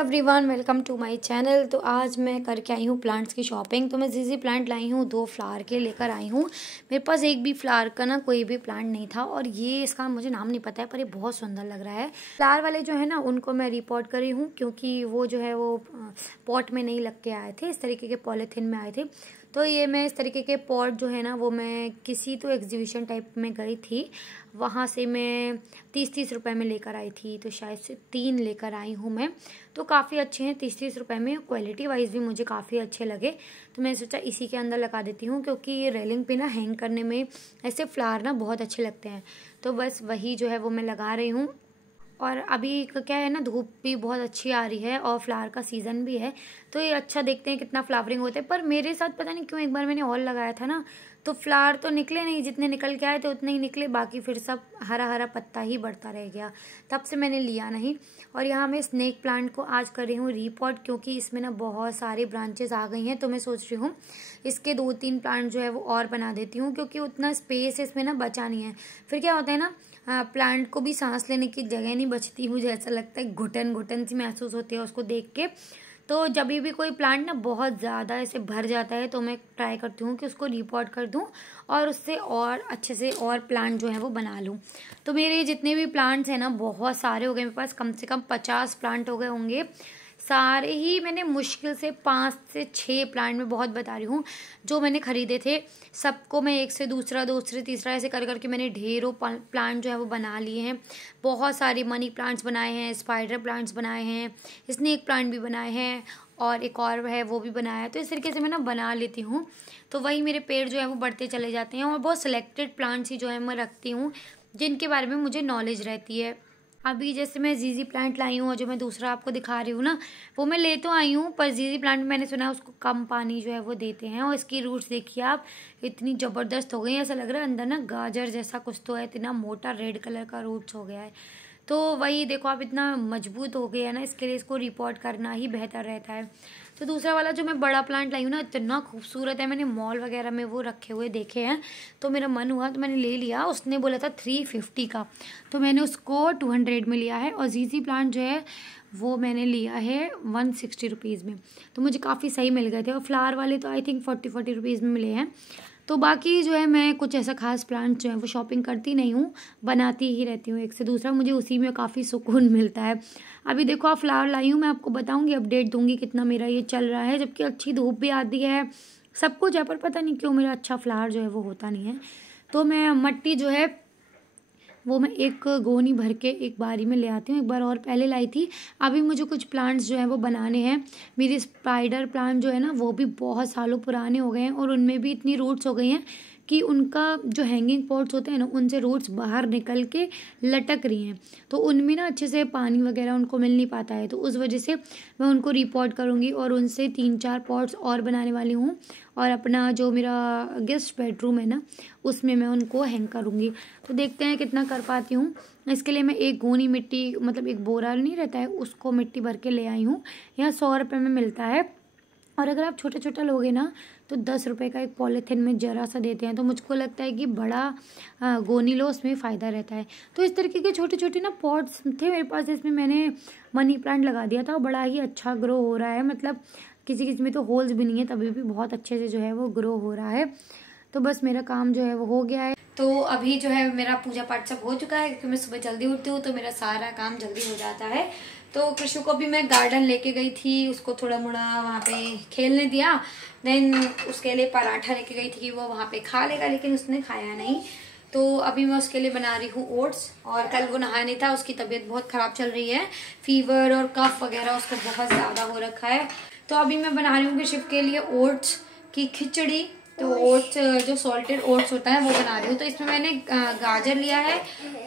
Everyone, welcome to my channel. तो आज मैं करके आई हूँ प्लांट्स की शॉपिंग। तो मैं जीजी प्लांट लाई हूँ, 2 फ्लावर के लेकर आई हूँ। मेरे पास एक भी फ्लावर का ना कोई भी प्लांट नहीं था और ये इसका मुझे नाम नहीं पता है, पर ये बहुत सुंदर लग रहा है। फ्लावर वाले जो है ना उनको मैं रिपोर्ट करी हूँ क्योंकि वो जो है वो पॉट में नहीं लग के आए थे, इस तरीके के पॉलीथिन में आए थे। तो ये मैं इस तरीके के पॉट जो है ना वो मैं किसी तो एग्जीबिशन टाइप में गई थी, वहाँ से मैं 30-30 रुपए में लेकर आई थी। तो शायद से 3 लेकर आई हूँ मैं। तो काफ़ी अच्छे हैं 30-30 रुपए में, क्वालिटी वाइज भी मुझे काफ़ी अच्छे लगे। तो मैं सोचा इसी के अंदर लगा देती हूँ क्योंकि ये रेलिंग पे ना हैंग करने में ऐसे फ्लावर ना बहुत अच्छे लगते हैं। तो बस वही जो है वो मैं लगा रही हूँ। और अभी क्या है ना, धूप भी बहुत अच्छी आ रही है और फ्लावर का सीज़न भी है, तो ये अच्छा देखते हैं कितना फ्लावरिंग होता है। पर मेरे साथ पता नहीं क्यों एक बार मैंने और लगाया था ना, तो फ्लावर तो निकले नहीं, जितने निकल के आए थे उतने ही निकले, बाकी फिर सब हरा हरा पत्ता ही बढ़ता रह गया। तब से मैंने लिया नहीं। और यहाँ मैं स्नेक प्लांट को आज कर रही हूँ रीपॉट क्योंकि इसमें ना बहुत सारी ब्रांचेस आ गई हैं। तो मैं सोच रही हूँ इसके 2-3 प्लांट जो है वो और बना देती हूँ क्योंकि उतना स्पेस इसमें ना बचा नहीं है। फिर क्या होता है ना, प्लांट को भी सांस लेने की जगह नहीं बचती, मुझे ऐसा लगता है घुटन घुटन सी महसूस होती है उसको देख के। तो जब भी कोई प्लांट ना बहुत ज़्यादा ऐसे भर जाता है तो मैं ट्राई करती हूँ कि उसको रिपोर्ट कर दूँ और उससे और अच्छे से और प्लांट जो है वो बना लूँ। तो मेरे जितने भी प्लांट्स हैं ना बहुत सारे हो गए, मेरे पास कम से कम 50 प्लांट हो गए होंगे। सारे ही मैंने मुश्किल से 5 से 6 प्लांट में बहुत बता रही हूँ जो मैंने खरीदे थे, सबको मैं एक से दूसरा तीसरा ऐसे कर करके मैंने ढेरों प्लांट जो है वो बना लिए हैं। बहुत सारे मनी प्लांट्स बनाए हैं, स्पाइडर प्लांट्स बनाए हैं, स्नेक प्लांट भी बनाए हैं और एक और है वो भी बनाया है। तो इस तरीके से मैं ना बना लेती हूँ, तो वही मेरे पेड़ जो है वो बढ़ते चले जाते हैं। और बहुत सिलेक्टेड प्लांट्स ही जो है मैं रखती हूँ जिनके बारे में मुझे नॉलेज रहती है। अभी जैसे मैं जीजी प्लांट लाई हूँ और जो मैं दूसरा आपको दिखा रही हूँ ना, वो मैं ले तो आई हूँ, पर जीजी प्लांट मैंने सुना है उसको कम पानी जो है वो देते हैं। और इसकी रूट्स देखिए आप, इतनी ज़बरदस्त हो गई है, ऐसा लग रहा है अंदर ना गाजर जैसा कुछ तो है, इतना मोटा रेड कलर का रूट्स हो गया है। तो वही देखो आप, इतना मजबूत हो गया है ना, इसके लिए इसको रिपोर्ट करना ही बेहतर रहता है। तो दूसरा वाला जो मैं बड़ा प्लांट लाई हूँ ना, इतना खूबसूरत है, मैंने मॉल वगैरह में वो रखे हुए देखे हैं, तो मेरा मन हुआ तो मैंने ले लिया। उसने बोला था 350 का, तो मैंने उसको 200 में लिया है। और जीजी प्लांट जो है वो मैंने लिया है 160 रुपीज़ में, तो मुझे काफ़ी सही मिल गए थे। और फ्लावर वाले तो आई थिंक 40 रुपीज़ में मिले हैं। तो बाकी जो है मैं कुछ ऐसा खास प्लांट जो है वो शॉपिंग करती नहीं हूँ, बनाती ही रहती हूँ एक से दूसरा, मुझे उसी में काफ़ी सुकून मिलता है। अभी देखो आप, फ्लावर लाई हूँ, मैं आपको बताऊँगी, अपडेट दूंगी कितना मेरा ये चल रहा है, जबकि अच्छी धूप भी आती है, सब कुछ है, पर पता नहीं क्यों मेरा अच्छा फ्लावर जो है वो होता नहीं है। तो मैं मट्टी जो है वो मैं एक गोनी भर के एक बारी में ले आती हूँ। एक बार और पहले लाई थी। अभी मुझे कुछ प्लांट्स जो हैं वो बनाने हैं। मेरी स्पाइडर प्लांट जो है ना वो भी बहुत सालों पुराने हो गए हैं और उनमें भी इतनी रूट्स हो गई हैं कि उनका जो हैंगिंग पॉट्स होते हैं ना उनसे रूट्स बाहर निकल के लटक रही हैं, तो उनमें ना अच्छे से पानी वगैरह उनको मिल नहीं पाता है। तो उस वजह से मैं उनको रिपोर्ट करूँगी और उनसे 3-4 पॉट्स और बनाने वाली हूँ और अपना जो मेरा गेस्ट बेडरूम है ना उसमें मैं उनको हैंग करूँगी। तो देखते हैं कितना कर पाती हूँ। इसके लिए मैं एक गोनी मिट्टी, मतलब एक बोरा नहीं रहता है, उसको मिट्टी भर के ले आई हूँ। यहाँ 100 रुपये में मिलता है, और अगर आप छोटा छोटा लोगे ना तो 10 रुपये का एक पॉलीथिन में जरा सा देते हैं। तो मुझको लगता है कि बड़ा गोनी लो, उसमें फ़ायदा रहता है। तो इस तरीके के छोटे छोटे ना पॉट्स थे मेरे पास, इसमें मैंने मनी प्लांट लगा दिया था और बड़ा ही अच्छा ग्रो हो रहा है। मतलब किसी किसी में तो होल्स भी नहीं है, तभी भी बहुत अच्छे से जो है वो ग्रो हो रहा है। तो बस मेरा काम जो है वो हो गया है। तो अभी जो है मेरा पूजा पाठ सब हो चुका है क्योंकि मैं सुबह जल्दी उठती हूँ तो मेरा सारा काम जल्दी हो जाता है। तो कृषु को भी मैं गार्डन लेके गई थी, उसको थोड़ा मोड़ा वहाँ पे खेलने दिया। देन उसके लिए पराठा लेके गई थी कि वो वहाँ पे खा लेगा, लेकिन उसने खाया नहीं। तो अभी मैं उसके लिए बना रही हूँ ओट्स। और कल वो नहाया नहीं था, उसकी तबीयत बहुत ख़राब चल रही है, फीवर और कफ वगैरह उसको बहुत ज़्यादा हो रखा है। तो अभी मैं बना रही हूँ कृषि के लिए ओट्स की खिचड़ी। तो ओट्स जो सॉल्टेड ओट्स होता है वो बना रही हूँ। तो इसमें मैंने गाजर लिया है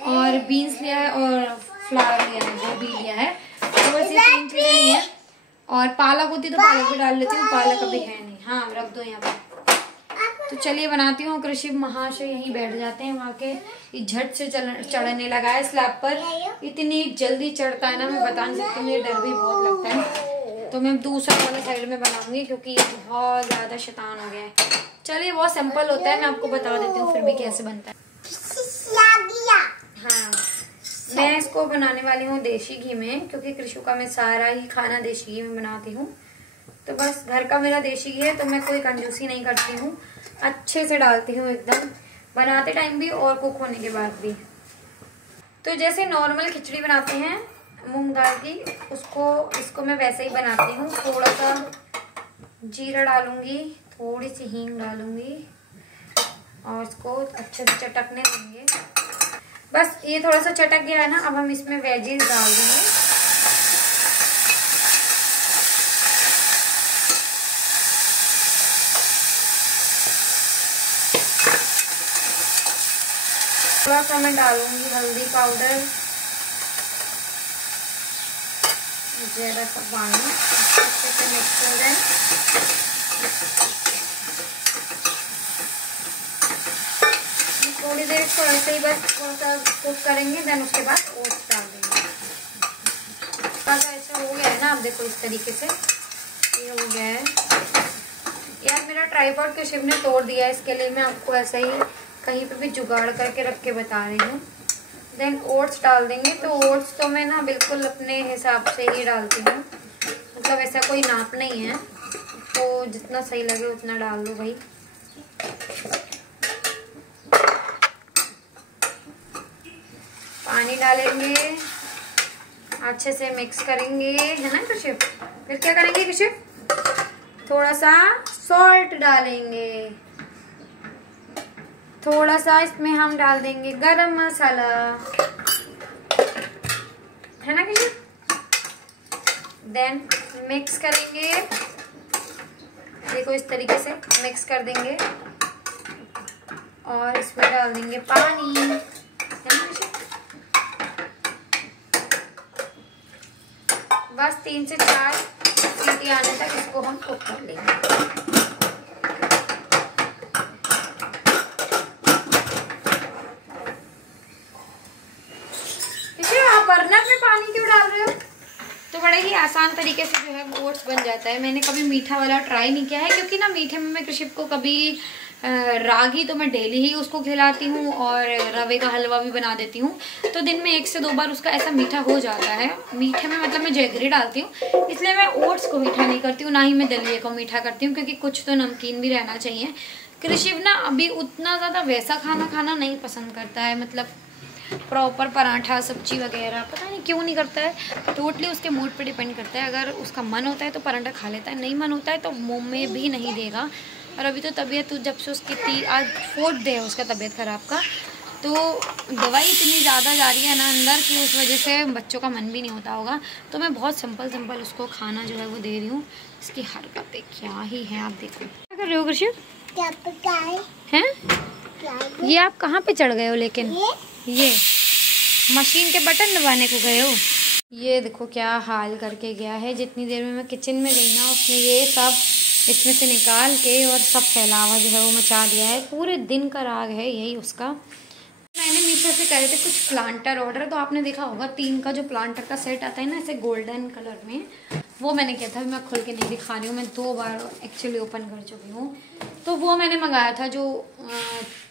और बीन्स लिया है और फ्लावर लिया है, वो भी लिया है। तो बस ये 3 चीज़ें ली हैं। और पालक होती तो पालक भी डाल लेती हूँ, पालक अभी है नहीं। हाँ रख दो यहाँ पर। तो चलिए बनाती हूँ। कृषि महाशय यहीं बैठ जाते हैं, वहाँ के झट से चढ़ने लगा है स्लैब पर, इतनी जल्दी चढ़ता है ना, मैं बता नहीं सकती, मुझे डर भी बहुत लगता है। तो मैं दूसरा वाला साइड में बनाऊंगी क्योंकि ये बहुत ज़्यादा शैतान हो गया है। चलिए बहुत सिंपल होता है, मैं आपको बता देती हूँ फिर भी कैसे बनता है। हाँ मैं इसको बनाने वाली हूँ देसी घी में, क्योंकि कृषु का मैं सारा ही खाना देसी घी में बनाती हूँ। तो बस घर का मेरा देसी घी है, तो मैं कोई कंजूसी नहीं करती हूँ, अच्छे से डालती हूँ एकदम, बनाते टाइम भी और कुक होने के बाद भी। तो जैसे नॉर्मल खिचड़ी बनाते हैं मूंग दाल की, इसको मैं वैसे ही बनाती हूँ। थोड़ा सा जीरा डालूंगी, थोड़ी सी हींग डालूंगी और इसको अच्छे से चटकने देंगे। बस ये थोड़ा सा चटक गया है ना, अब हम इसमें वेजीज डाल देंगे। थोड़ा सा मैं डालूंगी हल्दी पाउडर, जरा सा पानी, अच्छे से मिक्स हो जाए। थोड़ी देर इसको ऐसे ही बस थोड़ा सा कुक करेंगे, देन उसके बाद ओट्स डाल देंगे। ऐसा हो गया है ना, अब देखो इस तरीके से ये हो गया है। यार मेरा ट्राइपॉड के शिव ने तोड़ दिया है, इसके लिए मैं आपको ऐसा ही कहीं पे भी जुगाड़ करके रख के बता रही हूँ। देन ओट्स डाल देंगे। तो ओट्स तो मैं ना बिल्कुल अपने हिसाब से ही डालती हूँ, मतलब ऐसा कोई नाप नहीं है, तो जितना सही लगे उतना डाल दो भाई। पानी डालेंगे, अच्छे से मिक्स करेंगे, है ना कृषिव। फिर क्या करेंगे कृषिव, थोड़ा सा सॉल्ट डालेंगे, थोड़ा सा इसमें हम डाल देंगे गरम मसाला, है ना कृषिव। देन मिक्स करेंगे, देखो इस तरीके से मिक्स कर देंगे और इसमें डाल देंगे पानी, है ना कृषिव। बस 3 से 4 सीटी आने तक इसको हम कुक कर लेंगे। आप बर्नर में पानी क्यों डाल रहे हो? तो बड़े ही आसान तरीके से जो है वो ओट्स बन जाता है। मैंने कभी मीठा वाला ट्राई नहीं किया है, क्योंकि ना मीठे में मैं कृषिव को कभी रागी तो मैं डेली ही उसको खिलाती हूँ और रवे का हलवा भी बना देती हूँ, तो दिन में 1 से 2 बार उसका ऐसा मीठा हो जाता है। मीठे में मतलब मैं जैगरी डालती हूँ, इसलिए मैं ओट्स को मीठा नहीं करती हूँ, ना ही मैं दलिए को मीठा करती हूँ, क्योंकि कुछ तो नमकीन भी रहना चाहिए। कृषिव ना अभी उतना ज़्यादा वैसा खाना नहीं पसंद करता है, मतलब प्रॉपर पराठा सब्जी वगैरह पता नहीं क्यों नहीं करता है। टोटली उसके मूड पे डिपेंड करता है, अगर उसका मन होता है तो पराठा खा लेता है, नहीं मन होता है तो मुँह में भी नहीं देगा। और अभी तो तबीयत जब से उसकी आज 4th डे है उसका तबीयत ख़राब का, तो दवाई इतनी ज़्यादा जा रही है ना अंदर की, उस वजह से बच्चों का मन भी नहीं होता होगा। तो मैं बहुत सिंपल उसको खाना जो है वो दे रही हूँ। इसकी हरकतें क्या ही हैं, आप देखो। क्या कर रहे हो कृषिव? हैं? ये आप कहाँ पे चढ़ गए हो? लेकिन ये मशीन के बटन दबाने को गए हो? ये देखो क्या हाल करके गया है। जितनी देर में मैं किचन में गई ना, उसने ये सब इसमें से निकाल के और सब फैलावा जो है वो मचा दिया है। पूरे दिन का राग है यही उसका। मैंने मीशो से करे थे कुछ प्लांटर ऑर्डर, तो आपने देखा होगा 3 का जो प्लांटर का सेट आता है ना ऐसे गोल्डन कलर में, वो मैंने किया था। मैं खोल के नहीं दिखा रही हूँ, मैं 2 बार एक्चुअली ओपन कर चुकी हूँ। तो वो मैंने मंगाया था, जो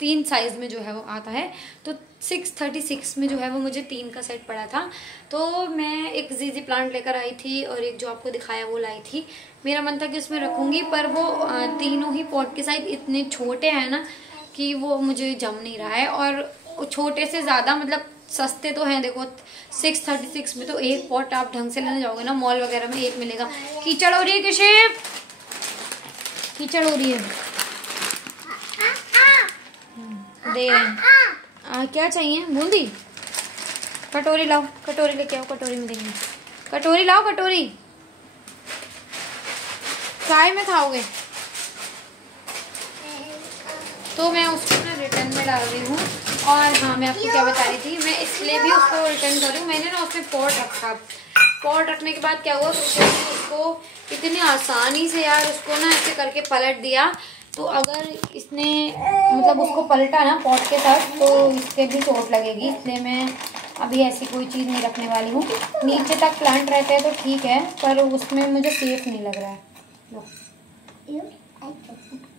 3 साइज़ में जो है वो आता है। तो 636 में जो है वो मुझे 3 का सेट पड़ा था। तो मैं एक जीजी प्लांट लेकर आई थी और एक जो आपको दिखाया वो लाई थी। मेरा मन था कि उसमें रखूँगी, पर वो तीनों ही पॉट के साइज इतने छोटे हैं ना कि वो मुझे जम नहीं रहा है। और छोटे से ज़्यादा मतलब सस्ते तो हैं, देखो 636 में तो एक पॉट आप ढंग से लेने जाओगे ना मॉल वगैरह में, एक मिलेगा। कीचड़ हो रही है कृषिव, कीचड़ हो रही है, दे रहे हैं। क्या चाहिए? बूंदी? कटोरी लाओ, कटोरी लेके आओ, कटोरी में देंगे। कटोरी लाओ, कटोरी। चाय में खाओगे? तो मैं उसको ना रिटर्न में डाल रही हूँ। और हाँ, मैं आपको क्या बता रही थी, मैं इसलिए भी उसको रिटर्न कर रही हूँ। मैंने ना उसमें पॉट रखा, पॉट रखने के बाद क्या हुआ, उसको इतनी आसानी से यार उसको ना ऐसे करके पलट दिया। तो अगर इसने मतलब उसको पलटा ना पॉट के साथ, तो इसके भी चोट लगेगी। इसलिए मैं अभी ऐसी कोई चीज़ नहीं रखने वाली हूँ। नीचे तक प्लांट रहते हैं तो ठीक है, पर उसमें मुझे सेफ नहीं लग रहा है।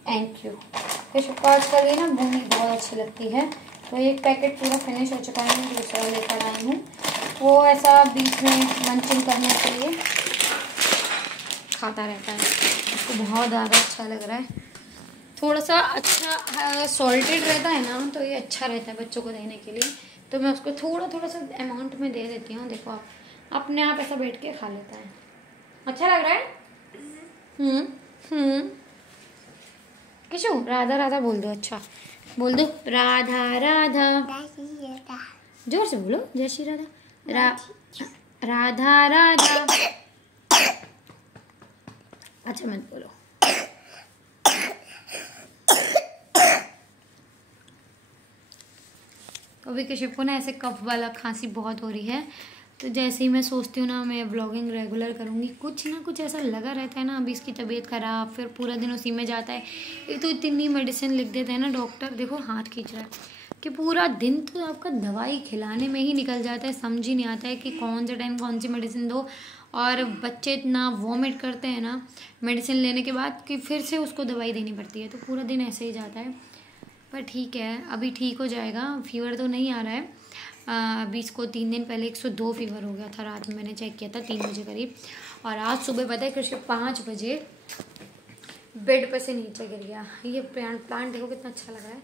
Thank you. फिश को आजकल ये ना बूंदी बहुत अच्छी लगती है, तो एक पैकेट पूरा फिनिश हो चुका है, दूसरा लेकर आई हूँ। वो ऐसा बीच में मंचिंग करने के लिए खाता रहता है, उसको बहुत ज़्यादा अच्छा लग रहा है। थोड़ा सा अच्छा सॉल्टेड रहता है ना, तो ये अच्छा रहता है बच्चों को देने के लिए। तो मैं उसको थोड़ा सा अमाउंट में दे देती हूँ। देखो आप अपने आप ऐसा बैठ के खा लेता है, अच्छा लग रहा है। किशु राधा राधा बोल दो, अच्छा बोल दो, राधा राधा, जोर से बोलो, जय श्री राधा, राधा राधा। अच्छा मत बोलो। अभी कश्यप को ना ऐसे कफ वाला खांसी बहुत हो रही है, तो जैसे ही मैं सोचती हूँ ना मैं ब्लॉगिंग रेगुलर करूँगी, कुछ ना कुछ ऐसा लगा रहता है ना। अभी इसकी तबीयत ख़राब, फिर पूरा दिन उसी में जाता है। एक तो इतनी मेडिसिन लिख देते हैं ना डॉक्टर, देखो हाथ खींच रहा है, कि पूरा दिन तो आपका दवाई खिलाने में ही निकल जाता है। समझ ही नहीं आता है कि कौन से टाइम कौन सी मेडिसिन दो। और बच्चे इतना वॉमिट करते हैं ना मेडिसिन लेने के बाद, कि फिर से उसको दवाई देनी पड़ती है, तो पूरा दिन ऐसे ही जाता है। पर ठीक है, अभी ठीक हो जाएगा। फीवर तो नहीं आ रहा है अभी। इसको 3 दिन पहले 102 फीवर हो गया था, रात में मैंने चेक किया था 3 बजे करीब। और आज सुबह पता है कृषि 5 बजे बेड पर से नीचे गिर गया। ये प्लांट देखो कितना अच्छा लगा है।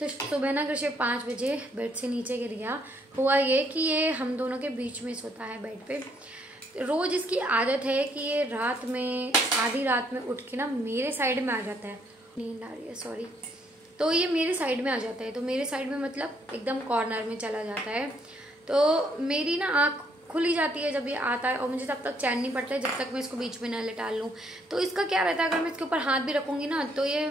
तो सुबह ना कृषि 5 बजे बेड से नीचे गिर गया। हुआ ये कि ये हम दोनों के बीच में सोता है बेड पे। रोज़ इसकी आदत है कि ये रात में आधी रात में उठ के ना मेरे साइड में आ जाता है। नींद आ रही है, सॉरी। तो ये मेरे साइड में आ जाता है, तो मेरे साइड में मतलब एकदम कॉर्नर में चला जाता है। तो मेरी ना आँख खुली जाती है जब ये आता है, और मुझे तब तक चैन नहीं पड़ता है जब तक मैं इसको बीच में ना लेटाल लूँ। तो इसका क्या रहता है, अगर मैं इसके ऊपर हाथ भी रखूँगी ना तो ये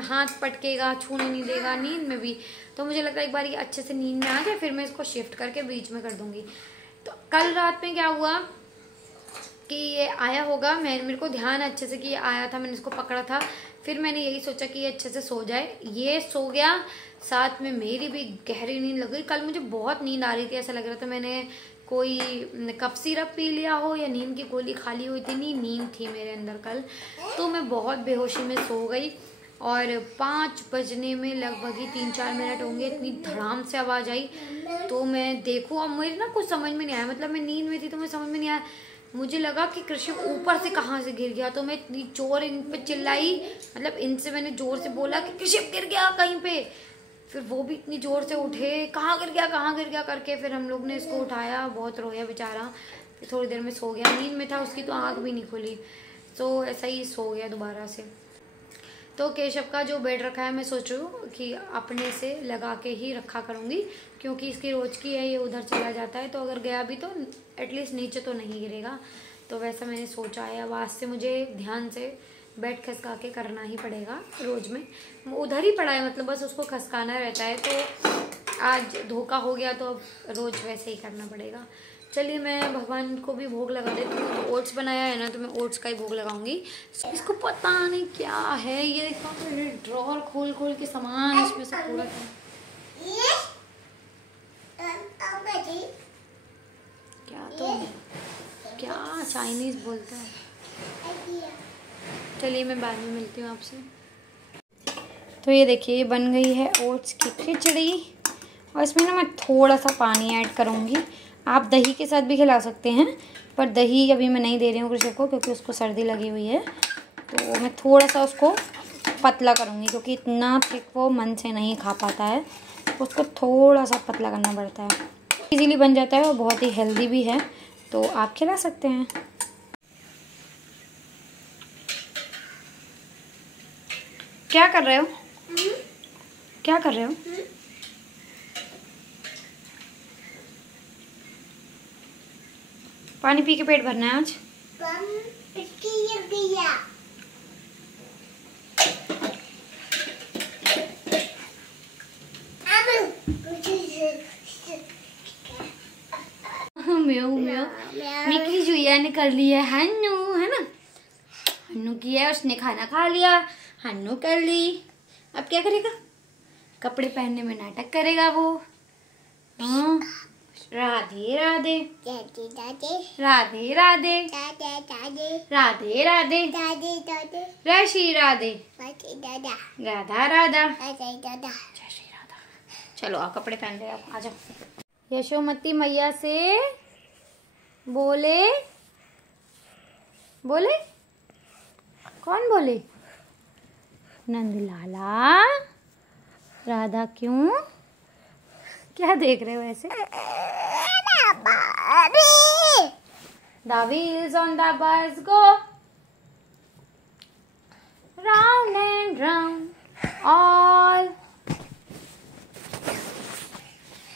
हाथ पटकेगा, छूने नहीं देगा नींद में भी। तो मुझे लगता है एक बार ये अच्छे से नींद में आ जाए फिर मैं इसको शिफ्ट करके बीच में कर दूँगी। तो कल रात में क्या हुआ कि ये आया होगा, मेरे को ध्यान अच्छे से कि ये आया था, मैंने इसको पकड़ा था। फिर मैंने यही सोचा कि ये अच्छे से सो जाए, ये सो गया, साथ में मेरी भी गहरी नींद लग गई। कल मुझे बहुत नींद आ रही थी, ऐसा लग रहा था मैंने कोई कफ सिरप पी लिया हो या नींद की गोली खा ली हो, इतनी नींद थी मेरे अंदर कल। तो मैं बहुत बेहोशी में सो गई, और 5 बजने में लगभग ही 3-4 मिनट होंगे, इतनी धड़ाम से आवाज़ आई। तो मैं देखूँ, अब मेरे ना कुछ समझ में नहीं आया, मतलब मैं नींद में थी तो मैं समझ में नहीं आया। मुझे लगा कि कृषि ऊपर से कहाँ से गिर गया, तो मैं इतनी जोर इन पे चिल्लाई, मतलब इनसे मैंने जोर से बोला कि कृषि गिर गया कहीं पे। फिर वो भी इतनी जोर से उठे, कहाँ गिर गया करके। फिर हम लोग ने इसको उठाया, बहुत रोया बेचारा। फिर थोड़ी देर में सो गया, नींद में था, उसकी तो आँख भी नहीं खुली, तो ऐसा ही सो गया दोबारा से। तो केशव का जो बेड रखा है मैं सोच रही हूँ कि अपने से लगा के ही रखा करूँगी, क्योंकि इसकी रोज की है, ये उधर चला जाता है, तो अगर गया भी तो एटलीस्ट नीचे तो नहीं गिरेगा। तो वैसा मैंने सोचा है। अब आज से मुझे ध्यान से बेड खसका के करना ही पड़ेगा रोज में। उधर ही पड़ा है, मतलब बस उसको खसकाना रहता है। तो आज धोखा हो गया तो अब रोज वैसे ही करना पड़ेगा। चलिए मैं भगवान को भी भोग लगा देती हूँ। तो ओट्स बनाया है ना, तो मैं ओट्स का ही भोग लगाऊंगी। इसको पता नहीं क्या है, ये देखो ड्रॉर खोल खोल के सामान इसमें से पूरा क्या तो क्या चाइनीज बोलता है। चलिए मैं बाद में मिलती हूँ आपसे। तो ये देखिए ये बन गई है ओट्स की खिचड़ी, और इसमें ना मैं थोड़ा सा पानी ऐड करूँगी। आप दही के साथ भी खिला सकते हैं, पर दही अभी मैं नहीं दे रही हूँ कृषि को, क्योंकि उसको सर्दी लगी हुई है। तो मैं थोड़ा सा उसको पतला करूँगी, क्योंकि इतना थिक वो मन से नहीं खा पाता है, उसको थोड़ा सा पतला करना पड़ता है। इजीली बन जाता है और बहुत ही हेल्दी भी है, तो आप खिला सकते हैं। क्या कर रहे हो? क्या कर रहे हो? पानी पी के पेट भरना है आज। म्याऊ म्याऊ मिकी जुइया ने कर लिया हन्नू, है ना? हन्नू किया, उसने खाना खा लिया, हन्नू कर ली। अब क्या करेगा? कपड़े पहनने में नाटक करेगा वो। हाँ, राधे राधे राधे राधे राधे राधे जय श्री राधे राधा राधा जय श्री राधा चलो आप कपड़े पहन ले, आप आ जाओ। यशोमती मैया से बोले, बोले कौन बोले? नंदलाला। राधा क्यों? क्या देख रहे हो ऐसे? The wheels on the bus go round and round all।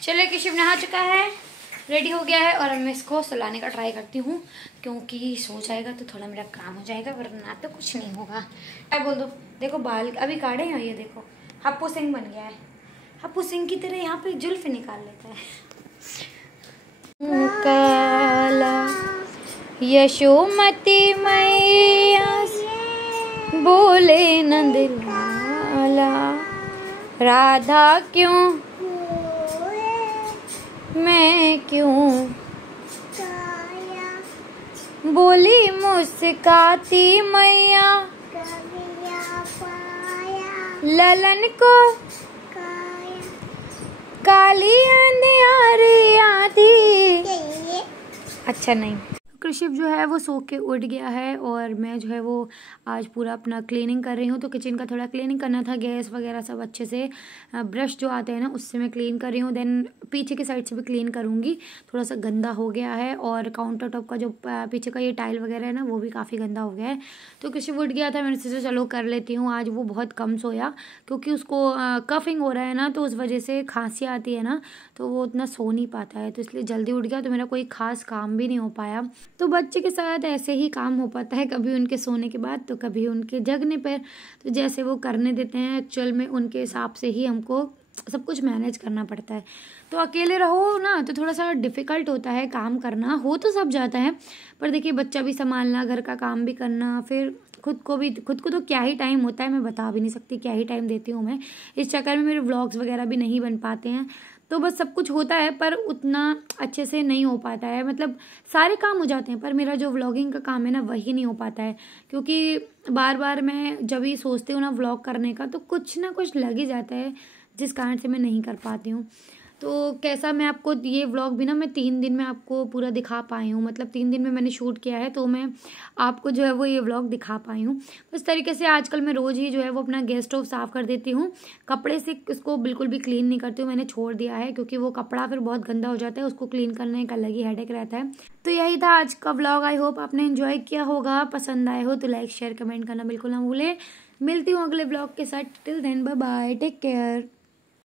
चलो किशिव नहा चुका है, रेडी हो गया है और अब मैं इसको सुलाने का ट्राई करती हूँ, क्योंकि सो जाएगा तो थोड़ा मेरा काम हो जाएगा, वरना तो कुछ नहीं होगा। क्या बोल दो? देखो बाल अभी काटे हैं, ये देखो हप्पू सिंह बन गया है। हप्पू सिंह की तरह यहाँ पे जुल्फ निकाल लेता है। काला यशोमती मैया बोले नंदलाला, राधा क्यों मैं क्यों, बोली मुस्काती मैया ललन को काली अंधियारी आधी। अच्छा नहीं, कृषिव जो है वो सो के उठ गया है और मैं जो है वो आज पूरा अपना क्लीनिंग कर रही हूँ। तो किचन का थोड़ा क्लीनिंग करना था, गैस वगैरह सब अच्छे से, ब्रश जो आते हैं ना उससे मैं क्लीन कर रही हूँ। देन पीछे की साइड से भी क्लीन करूँगी, थोड़ा सा गंदा हो गया है। और काउंटर टॉप का जो पीछे का ये टाइल वगैरह है ना वो भी काफ़ी गंदा हो गया है। तो कृषिव उठ गया था, मैंने सोचा चलो कर लेती हूँ। आज वो बहुत कम सोया क्योंकि उसको कफिंग हो रहा है ना, तो उस वजह से खांसी आती है ना, तो वो उतना सो नहीं पाता है, तो इसलिए जल्दी उठ गया। तो मेरा कोई खास काम भी नहीं हो पाया। तो बच्चे के साथ ऐसे ही काम हो पाता है, कभी उनके सोने के बाद तो कभी उनके जगने पर। तो जैसे वो करने देते हैं एक्चुअल में उनके हिसाब से ही हमको सब कुछ मैनेज करना पड़ता है। तो अकेले रहो ना तो थोड़ा सा डिफ़िकल्ट होता है काम करना, हो तो सब जाता है, पर देखिए बच्चा भी संभालना, घर का काम भी करना, फिर खुद को तो क्या ही टाइम होता है, मैं बता भी नहीं सकती क्या ही टाइम देती हूँ मैं। इस चक्कर में मेरे व्लॉग्स वगैरह भी नहीं बन पाते हैं। तो बस सब कुछ होता है पर उतना अच्छे से नहीं हो पाता है, मतलब सारे काम हो जाते हैं पर मेरा जो व्लॉगिंग का काम है ना वही नहीं हो पाता है। क्योंकि बार बार मैं जब भी सोचती हूँ ना व्लॉग करने का तो कुछ ना कुछ लग ही जाता है, जिस कारण से मैं नहीं कर पाती हूँ। तो कैसा मैं आपको ये व्लॉग भी ना मैं 3 दिन में आपको पूरा दिखा पाई हूँ, मतलब 3 दिन में मैंने शूट किया है, तो मैं आपको जो है वो ये व्लॉग दिखा पाई हूँ। इस तरीके से आजकल मैं रोज़ ही जो है वो अपना गैस स्टोव साफ़ कर देती हूँ, कपड़े से उसको बिल्कुल भी क्लीन नहीं करती हूँ, मैंने छोड़ दिया है क्योंकि वो कपड़ा फिर बहुत गंदा हो जाता है, उसको क्लीन करने एक अलग ही हेडेक रहता है। तो यही था आज का व्लॉग, आई होप आपने एंजॉय किया होगा, पसंद आए हो तो लाइक शेयर कमेंट करना बिल्कुल ना भूलें। मिलती हूँ अगले व्लॉग के साथ, till then bye bye, take care.